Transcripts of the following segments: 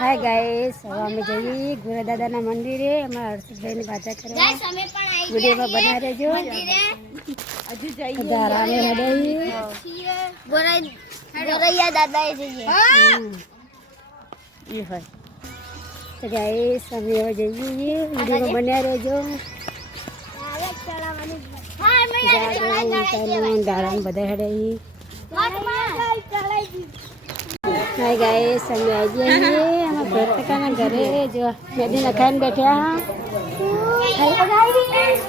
Hi guys, अब અમે જઈએ ગોરા દાદાના મંદિરે. અમારા હર્ષદભાઈની બાધા કરવા વિડીયોમાં બના રહેજો. હજુ જઈએ ધારાને હડાઈ ગોરૈયા દાદાએ જઈએ. એ હોય તો ગાઈસ અમે હવે જઈએ, વિડીયોમાં બન્યા રહેજો. ધારાને બધા હડાઈ. हाय गाइस, हम आ गए हैं हम भरतकाना घरे जो नदी नखान बैठे हैं. हाय गाइस,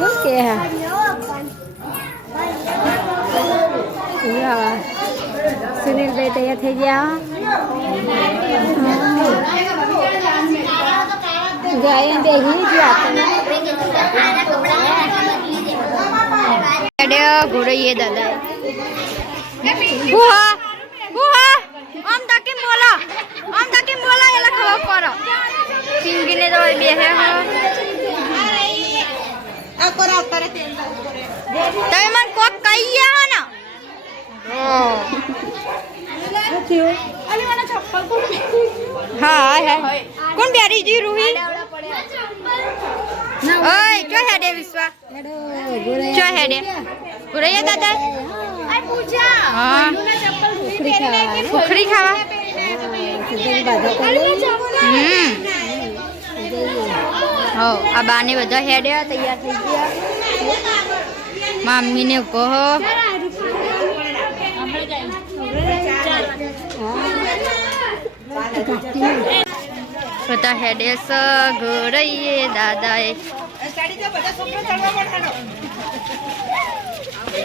वो क्या है यार? सुनील भाई तैयार થઈ ગયા. ગાયન બેહી જો આપણે ઘોડે દાદા बुहा बुहा आम ताकिम बोला एला खबर करो सिंगी ने तो बे है आ करा करे तेल तय मन कोक कहिया हो ना ओ अली वाला चप्पल को हां है कौन प्यारी जी रूही ओए क्या है दे विश्वा क्या है दे गुरैया दादा पूजा हां खुखरी खावा हो आ बाने બધા હેડ્યા તૈયાર થઈ ગયા. મમ્મી ને કહો બધા હેડે સ ગોરૈયે દાદાએ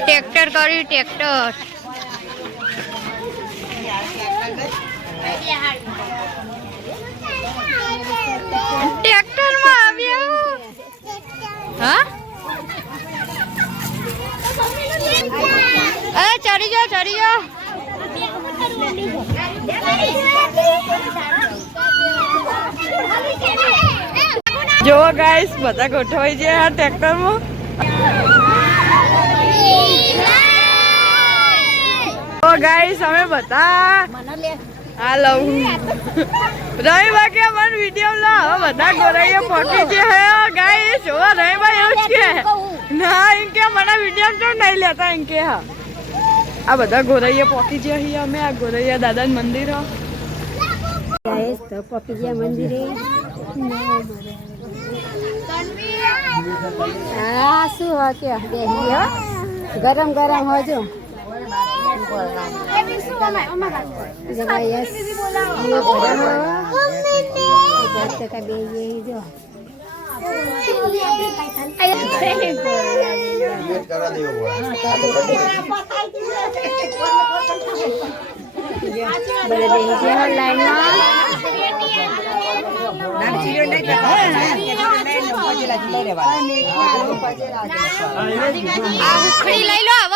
ट्रैक्टर करी ट्रैक्टर ट्रैक्टर में आव्या हां ए चढ़ी जाओ जो गाइस बता गोठवाई जे आ ट्रैक्टर में तो गाइस हमें बता हेलो रही बाकी मन वीडियो ला बता गोरैया पहुंची जे है गाइस ओ रही भाई એવું છે ના ઇનકે મને વિડિયો તો નહીં લેતા ઇનકે હા આ બધા ગોરૈયા પહોંચી જે હી અમે આ ગોરૈયા દાદાનું મંદિર હો ગાइस તો પહોંચી ગયા મંદિરે. આ શું હો કે બેહી હો गरम गरम हो जो लाइन उखड़ी लई लो अब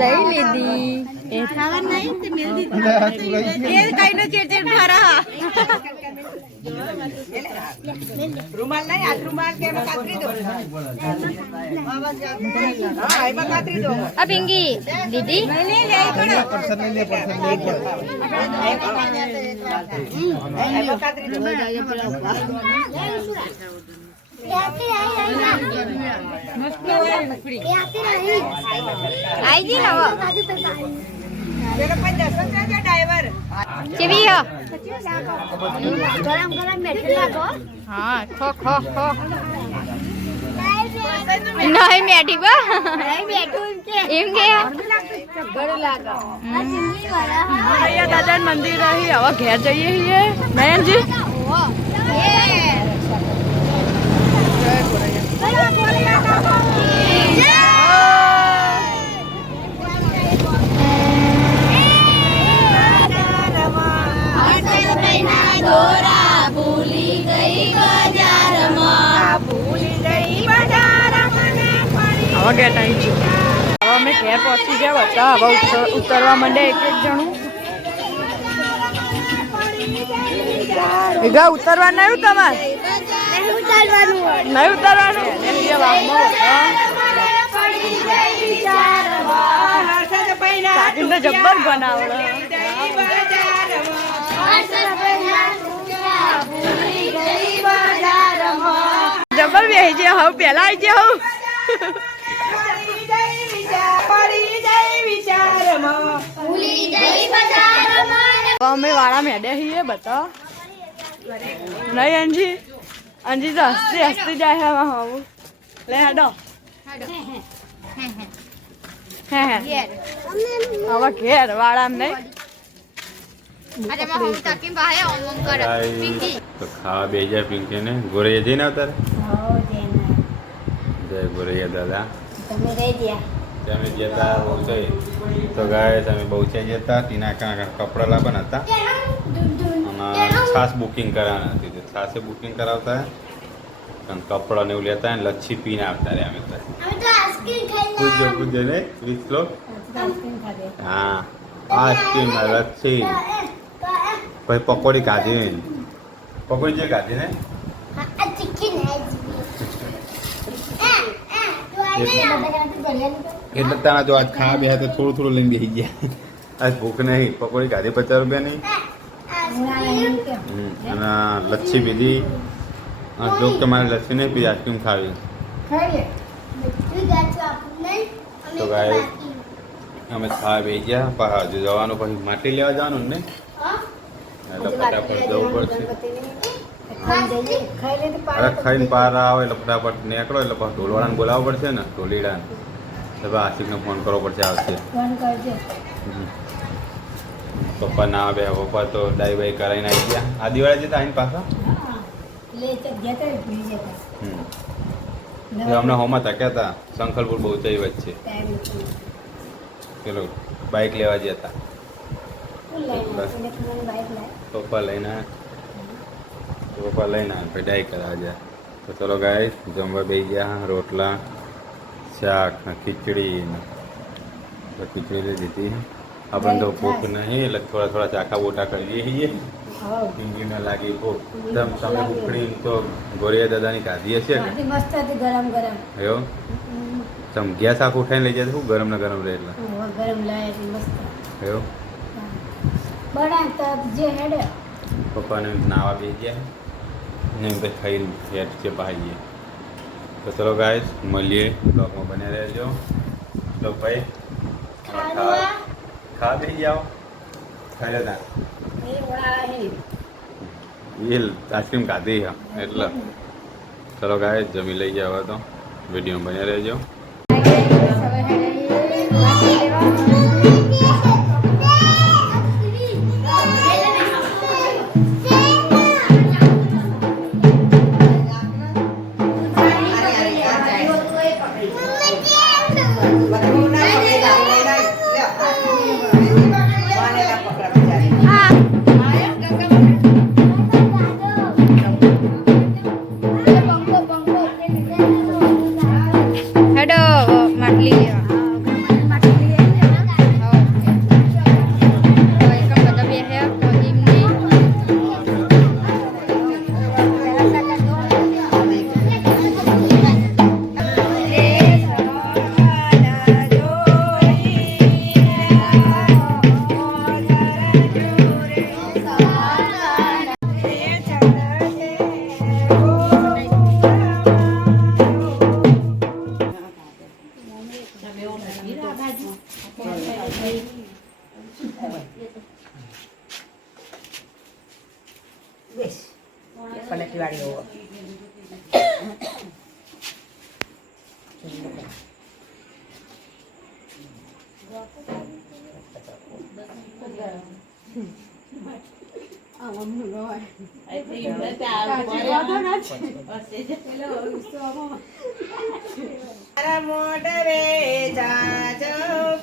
લઈ લીધી એ ખાવા નહીં તે મેલ દીધી એ કઈનો ચેડચેડ ભરા રૂમાલ નહીં આ રૂમાલ કે કાતરી દો હા એમાં કાતરી દો આ પિંગી દીદી નહીં લે પડો પરસન લે એમાં કાતરી દો मस्त मकड़ी आई जी ना वो मेरे पास 10 का ड्राइवर चीवी हो गरम गरम बैठला को हां खो खो खो नहीं बैठी बा नहीं बैठू इनके बड़ लागा आ सिंगली वाला भैया दादा मंदिर रही हवा घेर जाइए ही नयन जी અમે ઘેર પહોંચી ગયા હતા. હવે ઉતરવા માંડે એક જણું ભેગા ઉતરવાનું નહીં તમારે નહીં ઉતરવાનું કાકીને જબ્બર બનાવડે જબર બેહી જે હવ પેલા આવી જે હવ અમે વાળા મેડે છીએ બતા નહીં અંજી અંજી તો હસતી હસતી જાય હે હવું લે હેડો હે હે હવે ઘેર વાળા નહીં તો ખાવા બે હજાર પિંકી ને ગોરૈયા જઈને આવતા જય ગોરૈયા દાદા તમે જતા બહુ તો ગાય તમે બહુ છે જતા ટીના કપડા લાવવાના હતા અને છાસ બુકિંગ કરાવવાની હતી તો છાસે બુકિંગ કરાવતા અને કપડાં ને એવું લેતા ને લચ્છી પીને આવતા રહ્યા અમે પૂછજો પૂછજો ને વીસ લો હા આઈસ્ક્રીમ લચ્છી પછી પકોડી કાઢી પકોડી જે કાઢી ને એટલે તારા જો આજ ખાવા બે તો થોડું થોડું લઈને બેસી ગયા આજ ભૂખ નહીં પકોડી કાઢી 50 રૂપિયાની અને લચ્છી પીધી જો કે મારે લચ્છી નહીં પીધી આઈસ્ક્રીમ ખાવી તો ગાય અમે ખાવા બેસી ગયા પણ હજુ જવાનું પછી માટી લેવા જવાનું ને એટલે ફટાફટ જવું પડશે અરે ખાઈને પાર આવે એટલે ફટાફટ નીકળો એટલે પછી ઢોલવાળાને બોલાવવું પડશે ને ઢોલીડાને તો ભાઈ આશિકને ફોન કરવો પડશે આવશે પપ્પા ના આવે પપ્પા તો ડાઈ બાઈ કરાવીને આવી ગયા આ દિવાળી જતા આવીને પાછા હમણાં હોમાં થક્યા હતા સંખલપુર બહુ ચઈ વચ્ચે પેલો બાઇક લેવા જતા પપ્પા લઈને પછી ડાઈ કરાવવા ગયા તો ચલો ગાય જમવા બેસી ગયા રોટલા શાક ને ખીચડી ખીચડી લઈ દીધી આપણને તો ભૂખ નહીં એટલે થોડા થોડા ચાખા બોટા કરીએ છીએ હિંગી લાગી ભૂખ તમે ઉખડી તો ગોરિયા દાદાની ખાધી હશે ને ગરમ ગરમ એવું તમે ગેસ આખું ઉઠાઈને લઈ જાય શું ગરમ ને ગરમ રહે એટલે ગરમ લાય મસ્ત એવું પપ્પાને નાવા બેસી ગયા ને એમ ખાઈને હેઠ છે ભાઈએ તો ચલો ગાય મળીએ બ્લોગમાં બને રહેજો તો ભાઈ ખા બેસી જાઓ ખાઈ લેતા એ આઈસ્ક્રીમ ખાધી એટલે ચલો ગાય જમી લઈ જાવ તો વિડીયો બને રહેજો મોડવે જાજો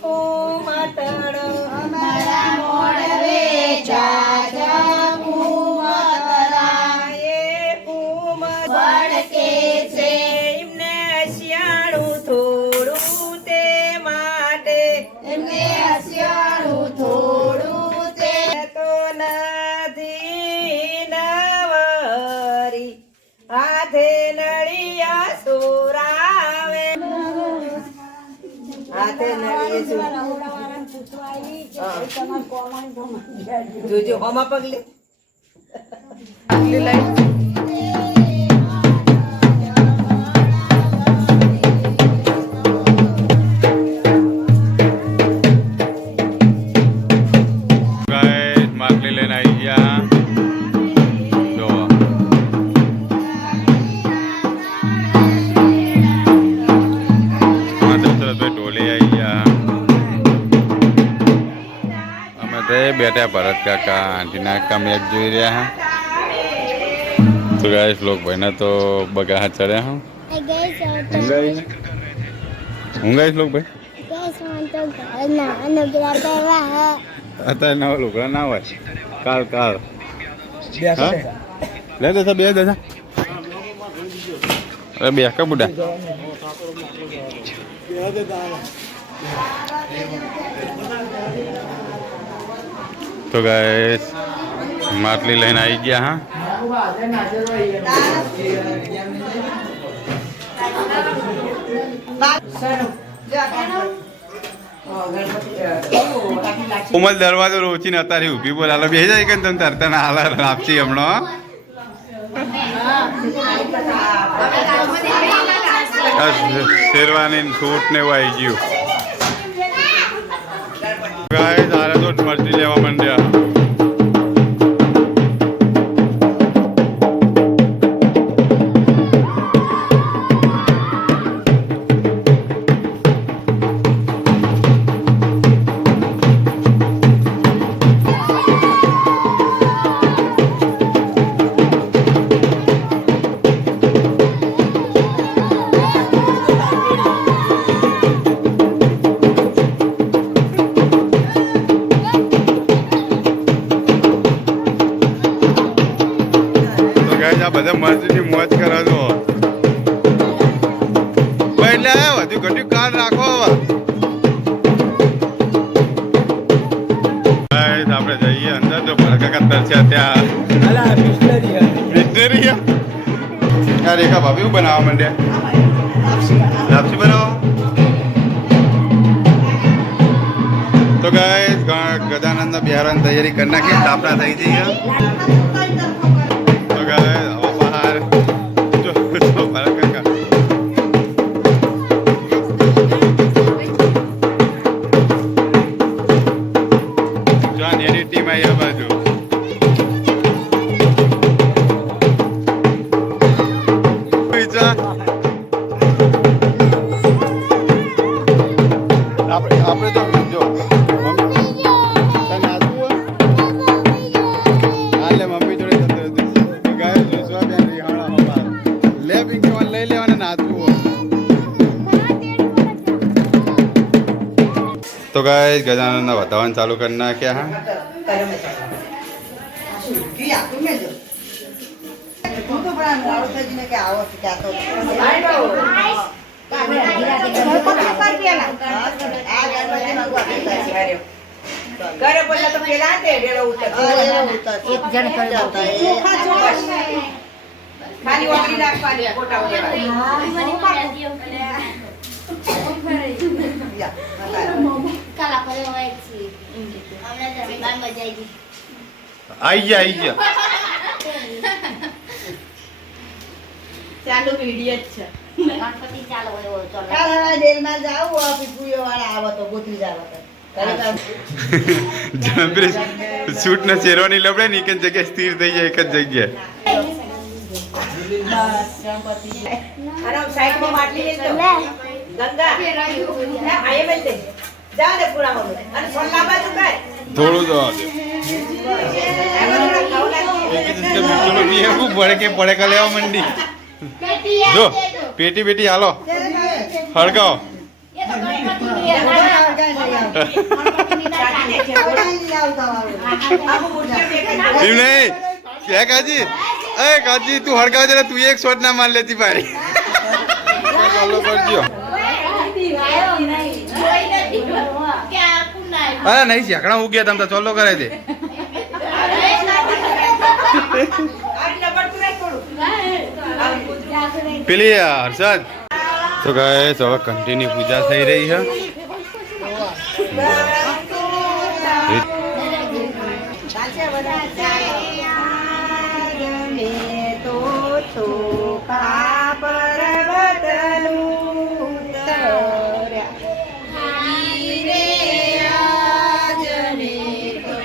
કુમતડો અમારા મોડવે જાજો કુમતરાએ કુમ વળકે છે એમને શિયાળું થોડું તે માટે એમને શિયાળું થોડું તે તો નથી જોજો હોમાં પગલે આટલી લઈ ગાઈસ માટલી લઈને આવી ગયા જો ઢોલી આવી ગયા અમે તો બેઠા ભરત કાકા આંટીના કાકા મેચ જોઈ રહ્યા તો ગાઈસ લોક ભાઈને તો બગા ચડ્યા હું ઊંઘાઈશ લોક ભાઈ અત્યારે નવા લુગડા ના હોય કાલ કાલ લે દેતા બે દેતા અરે બે કા બુડા તો ગાઈસ માટલી લઈને આવી ગયા ઉમર દરવાજો રોચીને અત્યારે ઊભી બોલ હાલો બે જાય કે તમે તરતા ના હાલ આપશી હમણાં શેરવાની સૂટ ને એવું આવી ગયું ગાય તારે તો મરચી લેવા માંડ્યા બધા મસ્તીની મોજ કરો છો એટલે વધુ ઘટ્યું કાલ રાખો આપણે જઈએ અંદર તો ભરકા તરસ્યા ત્યાં રેખા ભાભી શું બનાવવા માંડ્યા લાપસી બનાવો તો ગાય ગજાનંદ બિહારની તૈયારી કરી નાખી સ્થાપના થઈ જઈએ તો ગાય આપણે તો જો હાલે મમ્મી જોડે ગાય જોવા બેન રિહાણા લે પિંક લઈ લેવાને નાચવું તો ગાય ગજાનંદના વધાવન ચાલુ કરી નાખ્યા ઘરે પછી તો પેલા તે ડેલો ઉતર એક જણ કરે ખાલી વાપરી નાખવાની ફોટા આઈ જા ચાલુ વિડિયો જ છે ગણપતિ ચાલો એવો ચાલો કાલા દેર માં જાવ આ પીપુયો વાળા આવો તો ગોતી જાવ શૂટ ને શેરવાની લબડે ને એક જ જગ્યાએ સ્થિર થઈ જાય એક જ જગ્યાએ અને સાઈડ માં માટલી લઈ લો ગંગા આયે મેલ દે જા દે પૂરા માં અને સોલા બાજુ કાય થોડું તો આવજો પડે કે લેવા મંડી જો પેટી બેટી હાલો હળગાઓ એમ નહીં क्या काजी अरे काजी तू हड़का जरा तू एक शॉट ना मान लेती भाई चलो कर दियो अरे नहीं झगड़ा हो गया तुम तो चलो करे थे પેલી હર્ષદ તો ગાઈસ હવે કન્ટિન્યુ પૂજા થઈ રહી છે ચાલશે બધા આજને તો ચોખા પર્વતનું ઉતર્યા રે આજને તો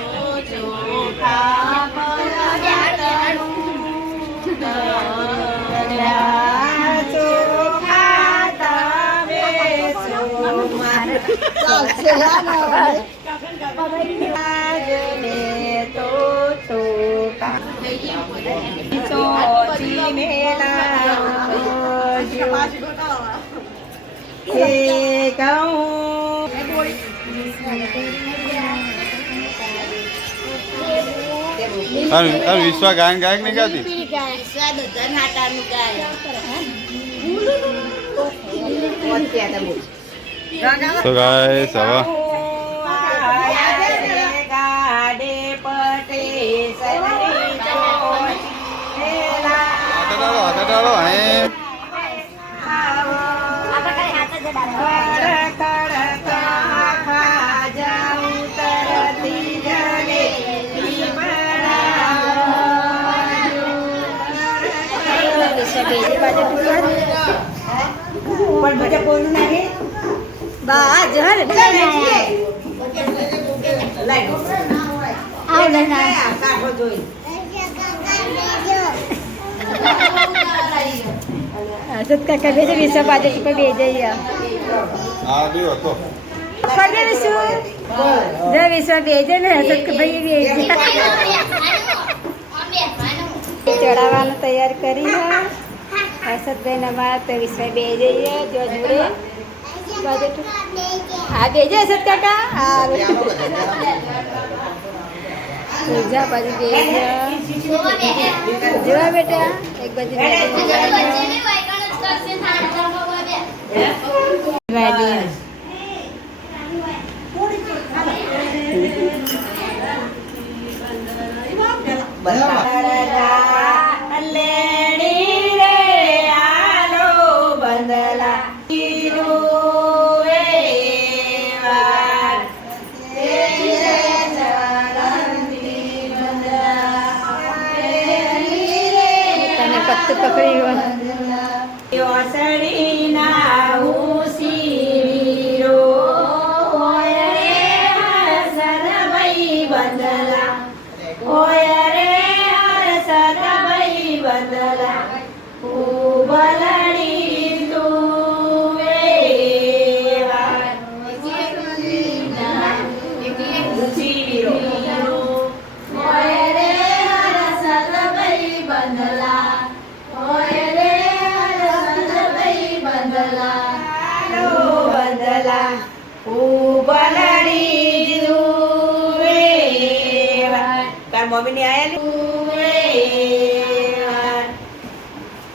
ચોખા પર્વતનું ઉતર્યા ચોખા તમે સોમાર આજને તો ચોખા ચોથી મેલા હે કહું વિશ્વા ગાયન ગાયક નહીં ગાતી તો ગાઈસ હવે ગાડે પટે સરની ચોચેલા ડાળો હે પણ બીજા કોઈનું નહીં બાજર કાઢો જોઈ કાકા બેજે વિશ્વ બાજુ પર બેજે આ બી હતો પગે વિશ્વ જે વિશ્વ બેજે ને હસત કે ભાઈ બેજે ચડાવવાનું તૈયાર કરી હે હસતભાઈ અમારા તો વિશ્વ બેજે જો જોડે બાજુ હા બેજે હસત કાકા હા જા બાજુ બેજે જોવા બેટા એક બાજુ લેણી રે આલો બંદલા પત્તું પકડી ઓસડી ના ઉસીરો ઓય રે હરસદભાઈ બંદલા ઓય રે હરસદભાઈ બંદલા ઉબલડી તું વેવા ઉસીરો ઓય રે હરસદભાઈ બંદલા ઓય રે હરસદભાઈ બંદલા લો બંદલા ઉબલડી જુએ તાર મમ્મી ને આયા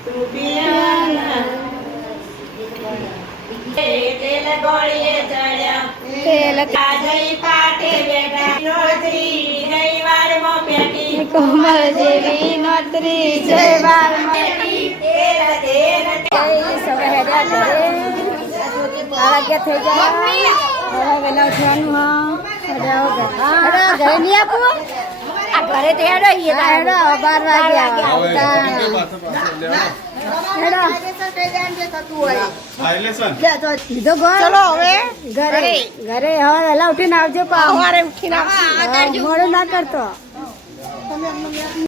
તું પિયા તેલ ગોળીએ ચડ્યા તેલ કાજઈ પાટે બેઠા નોતરી જઈ વાળમાં પેટી કોમળ જેવી નોતરી જય વાળમાં તેલ તેલ સવારે હેડ્યા ઘરે આરોગ્ય થઈ જાય હવે વહેલા ઉઠવાનું હા ઘરે નહીં આપવું આ ઘરે તો હેડો હેડો 12 વાગ્યા ચલો હવે ઘરે ઘરે હવે વહેલા ઉઠીને આવજો સવારે ઉઠીને મોડું ના કરતો